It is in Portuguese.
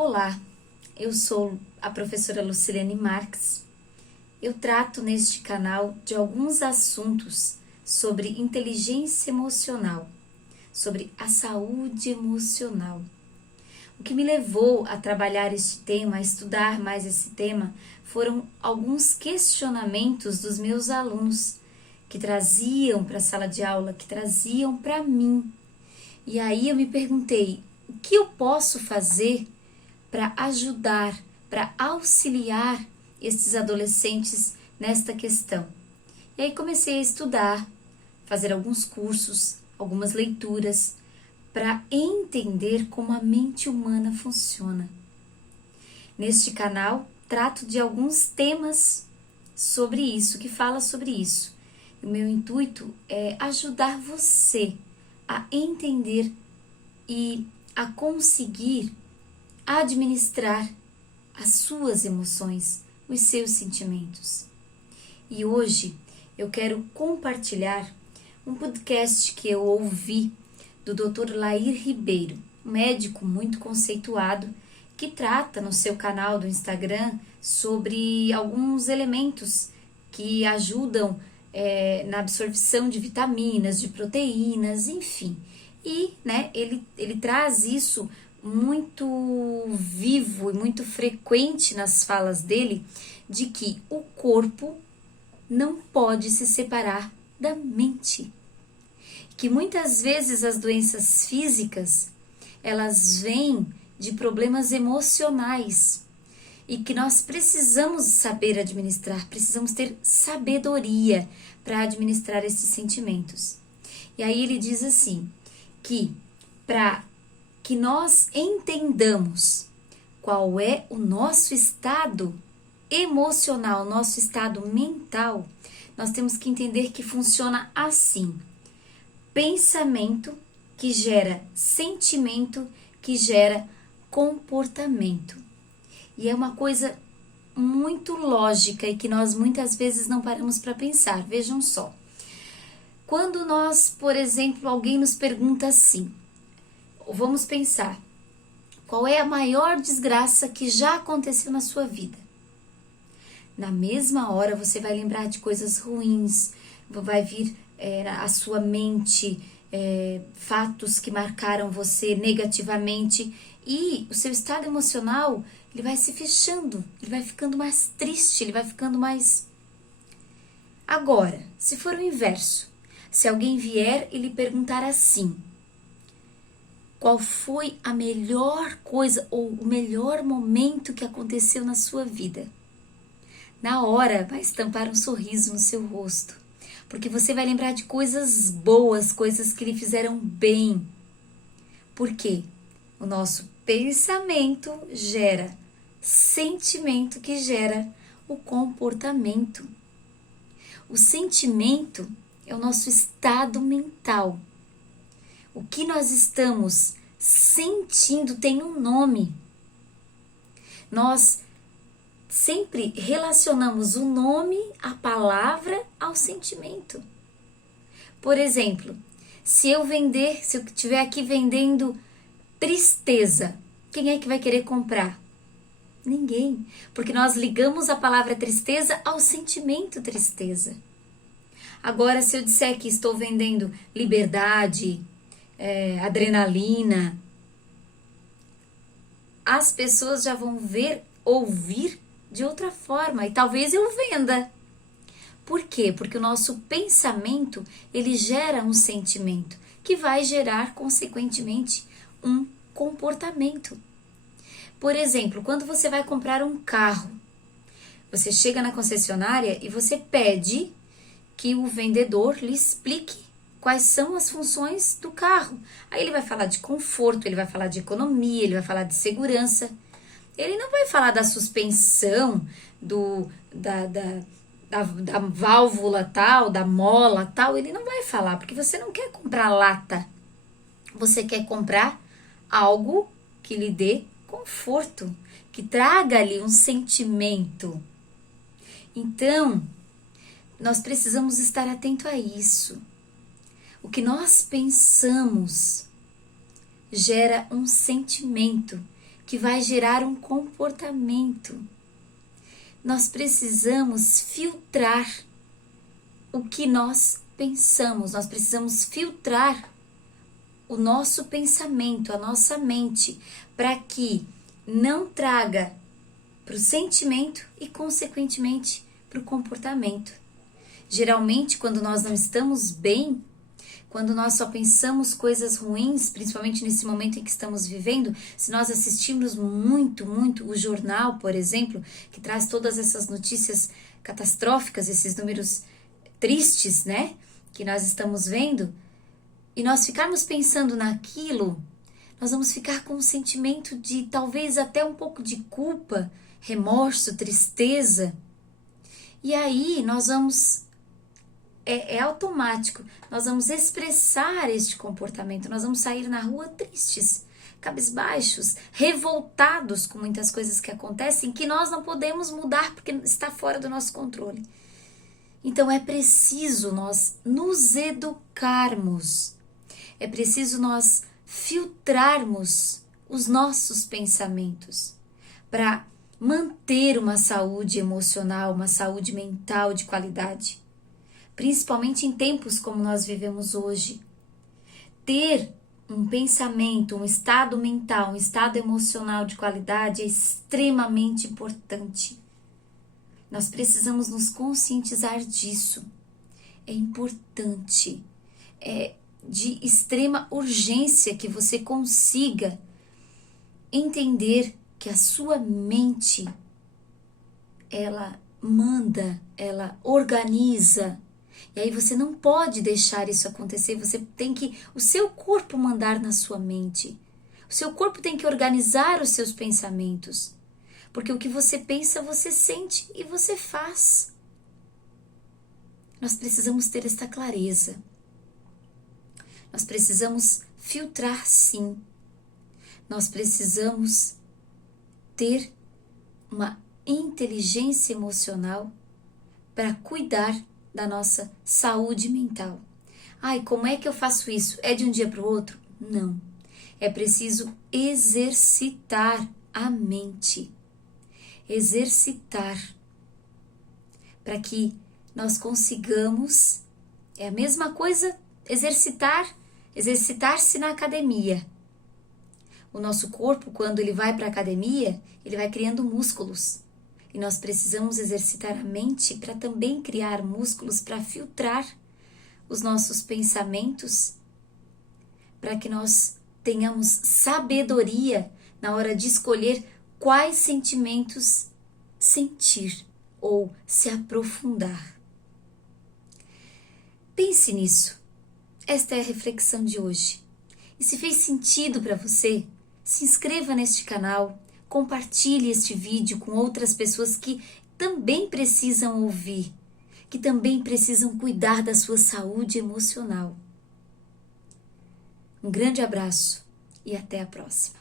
Olá, eu sou a professora Lucilene Marques. Eu trato neste canal de alguns assuntos sobre inteligência emocional, sobre a saúde emocional. O que me levou a trabalhar este tema, a estudar mais esse tema, foram alguns questionamentos dos meus alunos que traziam para a sala de aula, que traziam para mim. E aí eu me perguntei, o que eu posso fazer para ajudar, para auxiliar esses adolescentes nesta questão? E aí comecei a estudar, fazer alguns cursos, algumas leituras, para entender como a mente humana funciona. Neste canal, trato de alguns temas sobre isso, que fala sobre isso. O meu intuito é ajudar você a entender e a conseguir administrar as suas emoções, os seus sentimentos. E hoje eu quero compartilhar um podcast que eu ouvi do Dr. Lair Ribeiro, médico muito conceituado, que trata no seu canal do Instagram sobre alguns elementos que ajudam na absorção de vitaminas, de proteínas, enfim. E ele traz isso muito vivo e muito frequente nas falas dele, de que o corpo não pode se separar da mente. Que muitas vezes as doenças físicas, elas vêm de problemas emocionais e que nós precisamos saber administrar, precisamos ter sabedoria para administrar esses sentimentos. E aí ele diz assim, que para que nós entendamos qual é o nosso estado emocional, nosso estado mental, nós temos que entender que funciona assim: pensamento que gera sentimento, que gera comportamento. E é uma coisa muito lógica e que nós muitas vezes não paramos para pensar. Vejam só, quando nós, por exemplo, alguém nos pergunta assim, vamos pensar, qual é a maior desgraça que já aconteceu na sua vida? Na mesma hora você vai lembrar de coisas ruins, vai vir à sua mente fatos que marcaram você negativamente e o seu estado emocional, ele vai se fechando, ele vai ficando mais triste, ele vai ficando mais... Agora, se for o inverso, se alguém vier e lhe perguntar assim, qual foi a melhor coisa ou o melhor momento que aconteceu na sua vida? Na hora vai estampar um sorriso no seu rosto, porque você vai lembrar de coisas boas, coisas que lhe fizeram bem. Por quê? O nosso pensamento gera sentimento, que gera o comportamento. O sentimento é o nosso estado mental. O que nós estamos sentindo tem um nome. Nós sempre relacionamos o nome, a palavra, ao sentimento. Por exemplo, se eu estiver aqui vendendo tristeza, quem é que vai querer comprar? Ninguém, porque nós ligamos a palavra tristeza ao sentimento tristeza. Agora, se eu disser que estou vendendo liberdade, adrenalina, as pessoas já vão ouvir de outra forma e talvez eu venda. Por quê? Porque o nosso pensamento, ele gera um sentimento que vai gerar, consequentemente, um comportamento. Por exemplo, quando você vai comprar um carro, você chega na concessionária e você pede que o vendedor lhe explique quais são as funções do carro. Aí ele vai falar de conforto, ele vai falar de economia, ele vai falar de segurança. Ele não vai falar da suspensão, da válvula tal, da mola tal. Ele não vai falar, porque você não quer comprar lata. Você quer comprar algo que lhe dê conforto, que traga ali um sentimento. Então, nós precisamos estar atento a isso. O que nós pensamos gera um sentimento que vai gerar um comportamento. Nós precisamos filtrar o que nós pensamos, nós precisamos filtrar o nosso pensamento, a nossa mente, para que não traga para o sentimento e, consequentemente, para o comportamento. Geralmente, quando nós não estamos bem, quando nós só pensamos coisas ruins, principalmente nesse momento em que estamos vivendo, se nós assistirmos muito o jornal, por exemplo, que traz todas essas notícias catastróficas, esses números tristes, né, que nós estamos vendo, e nós ficarmos pensando naquilo, nós vamos ficar com um sentimento de talvez até um pouco de culpa, remorso, tristeza. E aí nós vamos, é automático, nós vamos expressar este comportamento, nós vamos sair na rua tristes, cabisbaixos, revoltados com muitas coisas que acontecem que nós não podemos mudar porque está fora do nosso controle. Então é preciso nós nos educarmos, é preciso nós filtrarmos os nossos pensamentos para manter uma saúde emocional, uma saúde mental de qualidade, principalmente em tempos como nós vivemos hoje. Ter um pensamento, um estado mental, um estado emocional de qualidade é extremamente importante. Nós precisamos nos conscientizar disso. É importante, é de extrema urgência que você consiga entender que a sua mente, ela manda, ela organiza. E aí você não pode deixar isso acontecer, você tem que, o seu corpo mandar na sua mente. O seu corpo tem que organizar os seus pensamentos. Porque o que você pensa, você sente e você faz. Nós precisamos ter esta clareza. Nós precisamos filtrar, sim. Nós precisamos ter uma inteligência emocional para cuidar da nossa saúde mental. Ai, como é que eu faço isso? É de um dia para o outro? Não. É preciso exercitar a mente. Exercitar. Para que nós consigamos, é a mesma coisa, exercitar-se na academia. O nosso corpo, quando ele vai para a academia, ele vai criando músculos. E nós precisamos exercitar a mente para também criar músculos, para filtrar os nossos pensamentos, para que nós tenhamos sabedoria na hora de escolher quais sentimentos sentir ou se aprofundar. Pense nisso. Esta é a reflexão de hoje. E se fez sentido para você, se inscreva neste canal, compartilhe este vídeo com outras pessoas que também precisam ouvir, que também precisam cuidar da sua saúde emocional. Um grande abraço e até a próxima.